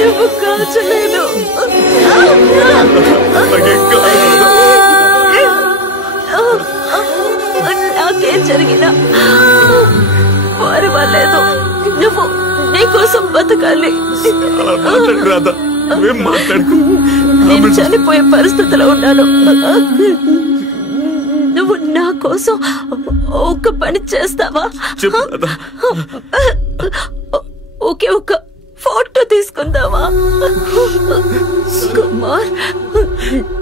నువ్వు కాచలేదు. నాకేం జరిగినా పర్వాలేదు, నువ్వు నీకోసం బతకాలి. నేను చనిపోయే పరిస్థితిలో ఉన్నాను. నువ్వు నా కోసం ఒక పని చేస్తావా? ఒకే ఒక ఫోటో తీసుకుందావా? కుమార్,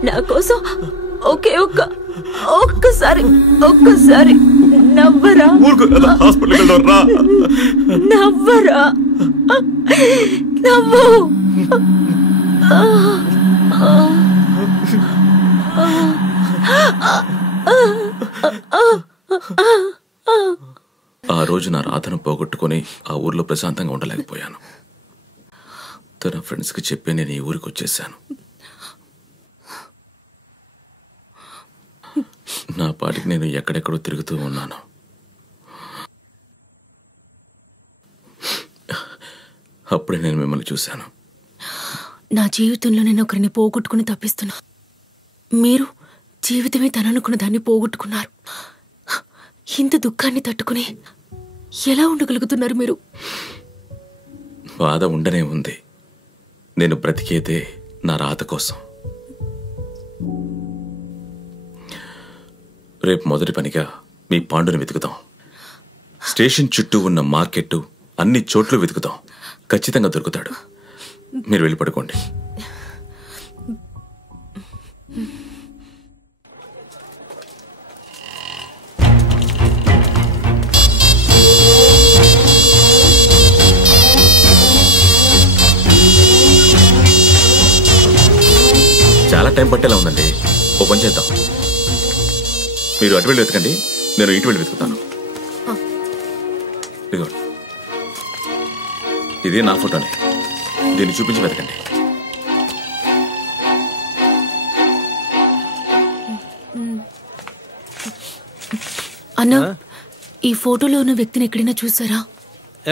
నా కోసం ఒక్కసారి నవ్వరా? నవ్వరా? నవ్వు. ఆ రోజు నా రాధను పోగొట్టుకుని ఆ ఊర్లో ప్రశాంతంగా ఉండలేకపోయాను. తన ఫ్రెండ్స్కి చెప్పి నేను ఈ ఊరికి వచ్చేసాను. నా పాటికి నేను ఎక్కడెక్కడో తిరుగుతూ ఉన్నాను. అప్పుడే నేను మిమ్మల్ని చూశాను. నా జీవితంలో నేను ఒకరిని పోగొట్టుకుని తప్పిస్తున్నా. మీరు జీవితమే తననుకున్న దాన్ని పోగొట్టుకున్నారు. ఇంత దుఃఖాన్ని తట్టుకుని ఎలా ఉండగలుగుతున్నారు మీరు? బాధ ఉండనే ఉంది. నేను బ్రతికేదే నా రాత కోసం. రేపు మొదటి పనిగా మీ పాండుని వెతుకుతాం. స్టేషన్ చుట్టూ ఉన్న మార్కెట్ అన్ని చోట్ల వెతుకుతాం. ఖచ్చితంగా దొరుకుతాడు. మీరు వెళ్ళి పడుకోండి. చాలా టైం పట్టేలా ఉందండి. ఓ పని చేద్దాం, మీరు అటు వెళ్ళి వెతకండి, నేను ఇటు వెళ్ళి వెతుకుతాను. ఇది నా ఫోటోనే, దీన్ని చూపించి వెతకండి. అన్నా, ఈ ఫోటోలో ఉన్న వ్యక్తిని ఎక్కడైనా చూసారా?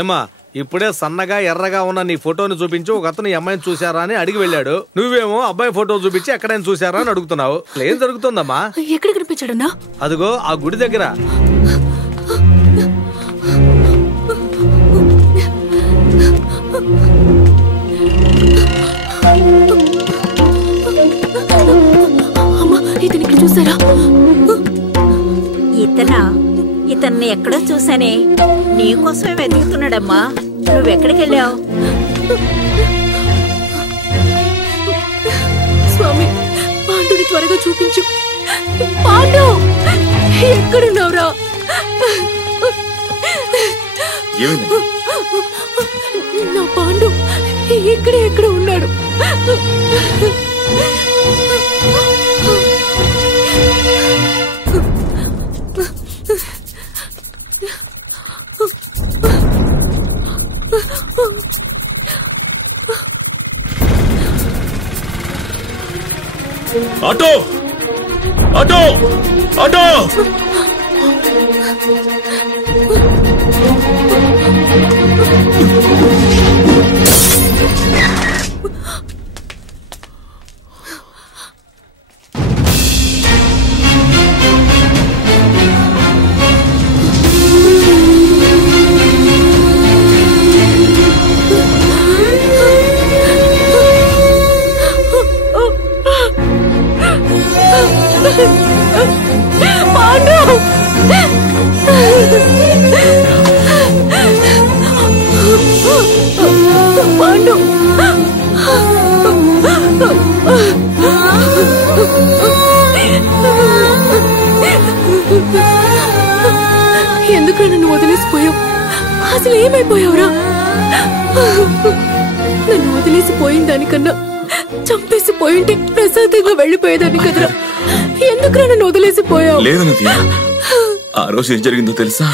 ఏమా, ఇప్పుడే సన్నగా ఎర్రగా ఉన్న నీ ఫోటోని చూపించి ఒక అతను ఈ అమ్మాయిని చూసారా అని అడిగి వెళ్ళాడు. నువ్వేమో అబ్బాయి ఫోటో చూపించి ఎక్కడైనా చూసారా అని అడుగుతున్నావు. ఏం జరుగుతుందమ్మా? ఎక్కడ కనిపించాడన్నా? అదిగో ఆ గుడి దగ్గర. అమ్మా, ఇతని ఇక్కడ చూసారా? ఇతన్ని ఎక్కడో చూసానే. నీకోసమే వెతుకుతున్నాడమ్మా. నువ్వెక్కడికి వెళ్ళావు? స్వామి, పాండుని త్వరగా చూపించు. పాండు, ఎక్కడున్నావురా? నా పాండు ఎక్కడ ఉన్నాడు? Auto, auto, auto! Pandu, Pandu అసలు ఏమైపోయావురా? నన్ను వదిలేసి పోయిన దానికన్నా చంపేసి పోయింటే ప్రశాంతంగా వెళ్ళిపోయేదాన్ని కదరా. ఎందుకు నన్ను వదిలేసి పోయావు? లేదు నదియా, ఆ రోజు ఏం జరిగిందో తెలుసా?